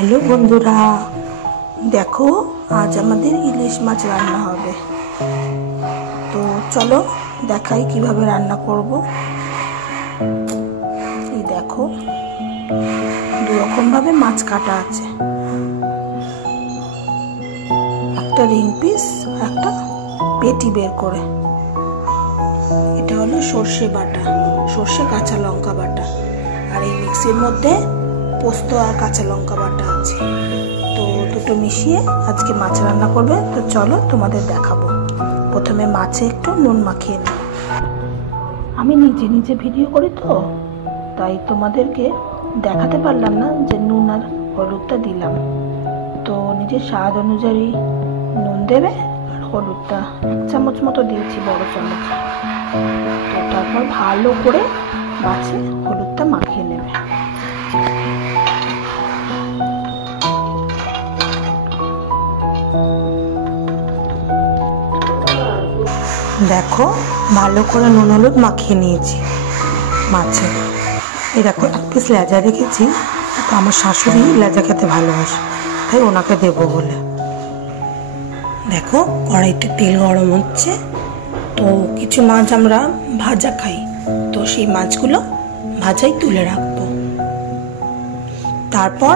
Hello बंधुरा देखो आज हमारे इलिश माछ रान्ना होबे। तो चलो देखाई किभाबे रान्ना करब। এই देखो दु रकम भावे माछ काटा आछे, একটা রিং পিস একটা পেটি বের করে। এটা হলো সরষে বাটা, সরষে কাঁচা লঙ্কা বাটা, আর এই মিক্সির মধ্যে পোস্ত আর কাঁচা লঙ্কা বাটা আছে। তো দুটো মিশিয়ে আজকে মাছ রান্না করবে। তো চলো তোমাদের দেখাবো। প্রথমে মাছে একটু নুন মাখিয়ে নিই। আমি নিজে নিজে ভিডিও করি তো তাই তোমাদেরকে দেখাতে পারলাম না যে নুন আর হলুদটা দিলাম। তো নিজের স্বাদ অনুযায়ী নুন দেবে, আর হলুদটা 1 চামচ মতো দিয়েছি, বড় চামচ। তো তারপর ভালো করে মাছে হলুদটা মাখিয়ে নেবে। দেখো ভালো করে নুন হলুদ মাখিয়ে নিয়েছি মাছে। এই দেখো এক পিস লেজা রেখেছি, তো আমার শাশুড়ি লেজা খেতে ভালোবাসে তাই ওনাকে দেবো বলে। দেখো কড়াইতে তেল গরম হচ্ছে। তো কিছু মাছ আমরা ভাজা খাই, তো সেই মাছগুলো ভাজাই তুলে রাখবো। তারপর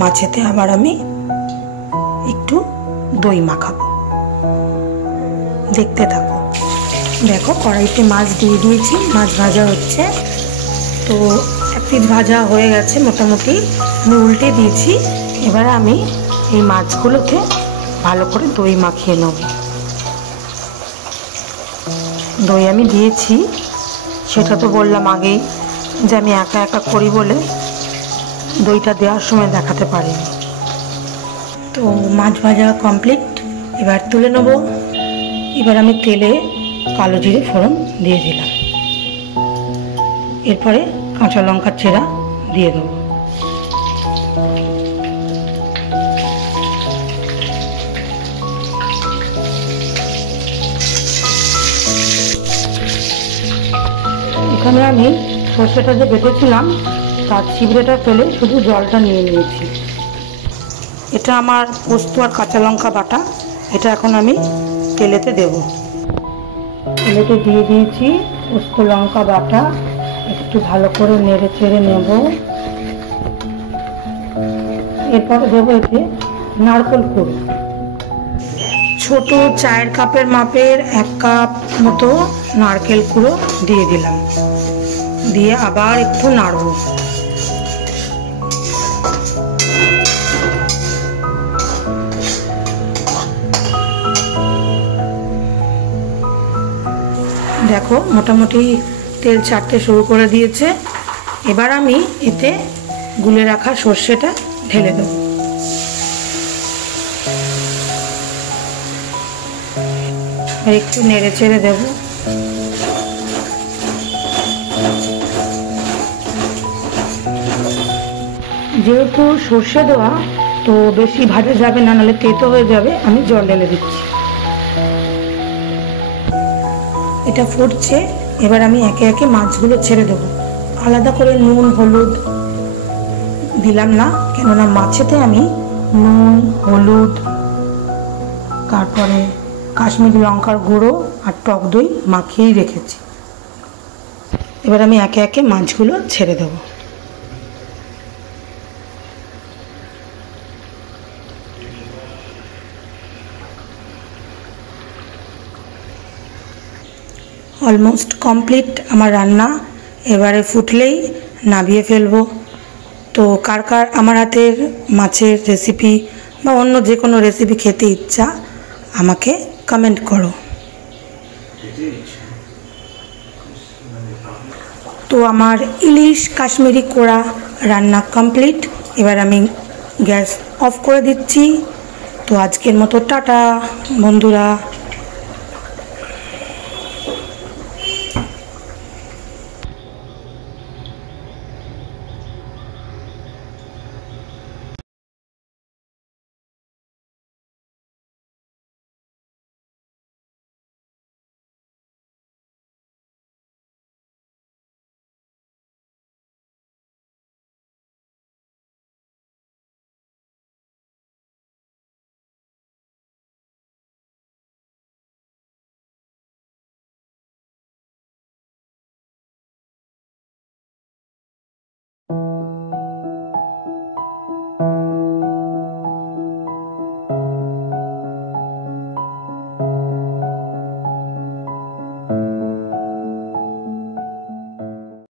মাছেতে আবার আমি একটু দই মাখাবো, দেখতে থাকো। দেখো কড়াইতে মাছ দিয়ে দিয়েছি, মাছ ভাজা হচ্ছে। তো এক পিস ভাজা হয়ে গেছে মোটামুটি, আমি উল্টে দিয়েছি। এবার আমি এই মাছগুলোকে ভালো করে দই মাখিয়ে নেব। দই আমি দিয়েছি, সেটা তো বললাম আগেই যে আমি একা একা করি বলে দইটা দেওয়ার সময় দেখাতে পারিনি। তো মাছ ভাজা কমপ্লিট, এবার তুলে নেব। এবার আমি তেলে কালো জিরে ফোড়ন দিয়ে দিলাম, এরপরে কাঁচা লঙ্কার চেরা দিয়ে দেবো। এখানে আমি সর্ষেটা যে বেটেছিলাম তার ছিবড়েটা ফেলে শুধু জলটা নিয়ে নিয়েছি। এটা আমার পোস্ত আর কাঁচা লঙ্কা বাটা, এটা এখন আমি তেলেতে দেবো। তেলেতে দিয়ে দিয়েছি পোস্ত লঙ্কা বাটা, একটু ভালো করে নেড়ে চেড়ে নেব। এরপরে দেবো এতে নারকেল কুড়ো, ছোট চায়ের কাপের মাপের 1 কাপ মতো নারকেল কুড়ো দিয়ে দিলাম, দিয়ে আবার একটু নাড়বো। দেখো মোটামুটি তেল ছাড়তে শুরু করে দিয়েছে। এবার আমি এতে গুলে রাখা সর্ষেটা ঢেলে দেব। একটু নেড়ে চেড়ে দেব। যেহেতু সর্ষে দেওয়া তো বেশি ভাজা যাবে না, নাহলে তেতো হয়ে যাবে, আমি জল ঢেলে দিচ্ছি। এটা ফুটছে, এবার আমি একে একে মাছগুলো ছেড়ে দেবো। আলাদা করে নুন হলুদ দিলাম না, কেননা মাছেতে আমি নুন হলুদ তারপরে কাশ্মীরি লঙ্কার গুঁড়ো আর টক দই মাখিয়েই রেখেছি। এবার আমি একে একে মাছগুলো ছেড়ে দেবো। অলমোস্ট কমপ্লিট আমার রান্না। এবারে ফুটলেই নামিয়ে ফেলবো। তো কার কার আমার হাতের মাছের রেসিপি বা অন্য যে কোনো রেসিপি খেতে ইচ্ছা আমাকে কমেন্ট করো। তো আমার ইলিশ কাশ্মীরি কোড়া রান্না কমপ্লিট। এবার আমি গ্যাস অফ করে দিচ্ছি। তো আজকের মতো টাটা বন্ধুরা।